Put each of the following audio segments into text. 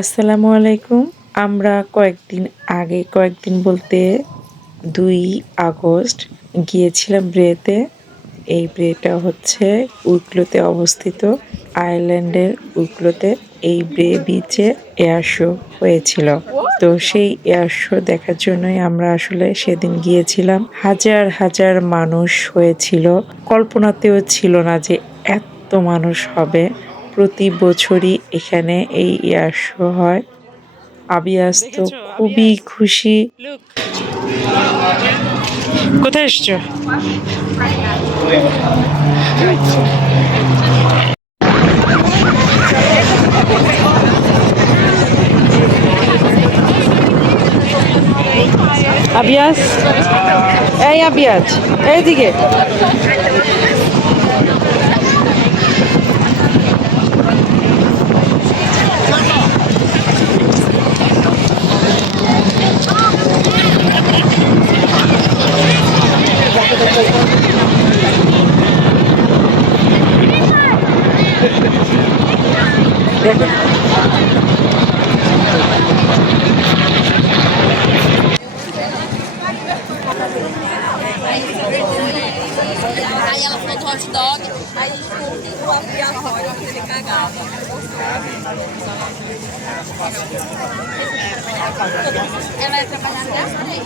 আসসালামু আলাইকুম। আমরা কয়েকদিন বলতে ২ আগস্ট গিয়েছিলাম ব্রেতে। এই ব্রেটা হচ্ছে উইকলোতে অবস্থিত। আয়ারল্যান্ডের উইকলোতে এই ব্রে বিচে এয়ার শো হয়েছিল। তো সেই এয়ার শো দেখার জন্যই আমরা আসলে সেদিন গিয়েছিলাম। হাজার হাজার মানুষ হয়েছিল। কল্পনাতেও ছিল না যে এত মানুষ হবে। প্রতি বছরই এখানে এই এয়ার শো হয়। আবিয়াস তো খুবই খুশি। কোথায় এসছো? আবিয়াস, এই আবিয়াস, এইদিকে। দেখো Aí ela falou do hot dog, aí eles conseguiu abrir a porta pra ele cagar. Ela ia trabalhar até as 3.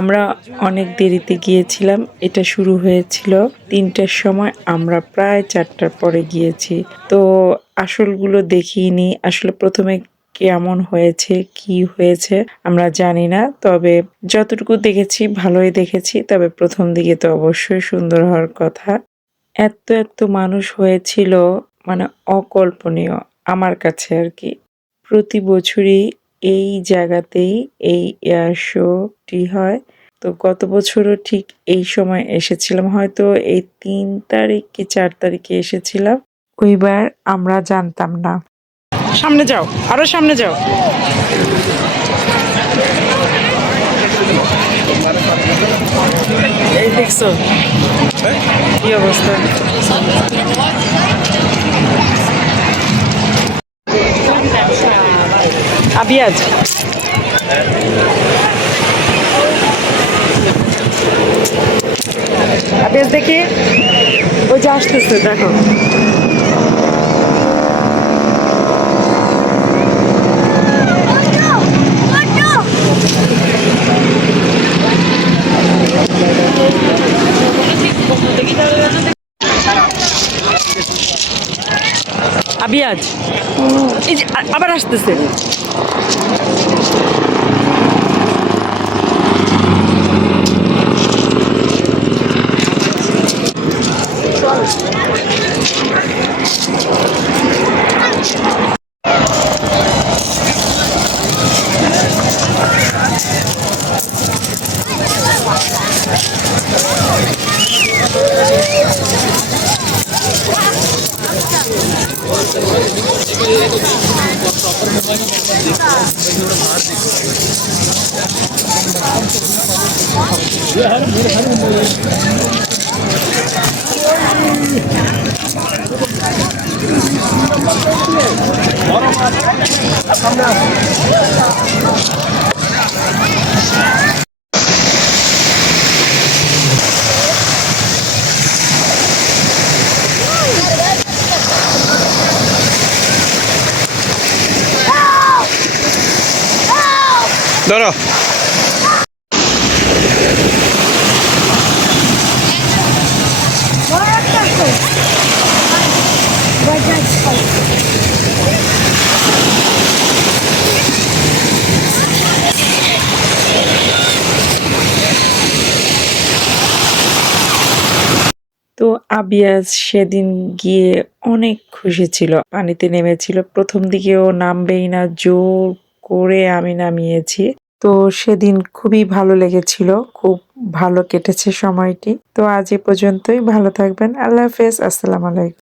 আমরা অনেক দেরিতে গিয়েছিলাম। এটা শুরু হয়েছিল ৩টার সময়, আমরা প্রায় ৪টার পরে গিয়েছি। তো আসলগুলো দেখিনি। আসলে প্রথমে কেমন হয়েছে, কি হয়েছে আমরা জানি না। তবে যতটুকু দেখেছি ভালোই দেখেছি। তবে প্রথম দিকে তো অবশ্যই সুন্দর হওয়ার কথা। এত মানুষ হয়েছিল, মানে অকল্পনীয় আমার কাছে আরকি। প্রতি বছরই এই জায়গাতেই এই এয়ার শোটি হয়। তো গত বছরও ঠিক এই সময় এসেছিলাম, হয়তো এই ৩ তারিখ কি ৪ তারিখে এসেছিলাম। ওইবার আমরা জানতাম না। সামনে যাও, আরো সামনে যাও। এই দেখছো কি অবস্থা? আবিয়াজ, আবিয়াজ দেখি, ওই যে আসতেছে দেখো। আবিয়াজ, এই যে আবার আসতেছে। ধরো তো আবিয়াস সেদিন গিয়ে অনেক খুশি ছিল। পানিতে নেমেছিল। প্রথম দিকে ও নামবেই না, জোর করে আমি নামিয়েছি। তো সেদিন খুবই ভালো লেগেছিল। খুব ভালো কেটেছে সময়টি। তো আজ এ পর্যন্তই। ভালো থাকবেন। আল্লাহ হাফেজ। আসসালামু আলাইকুম।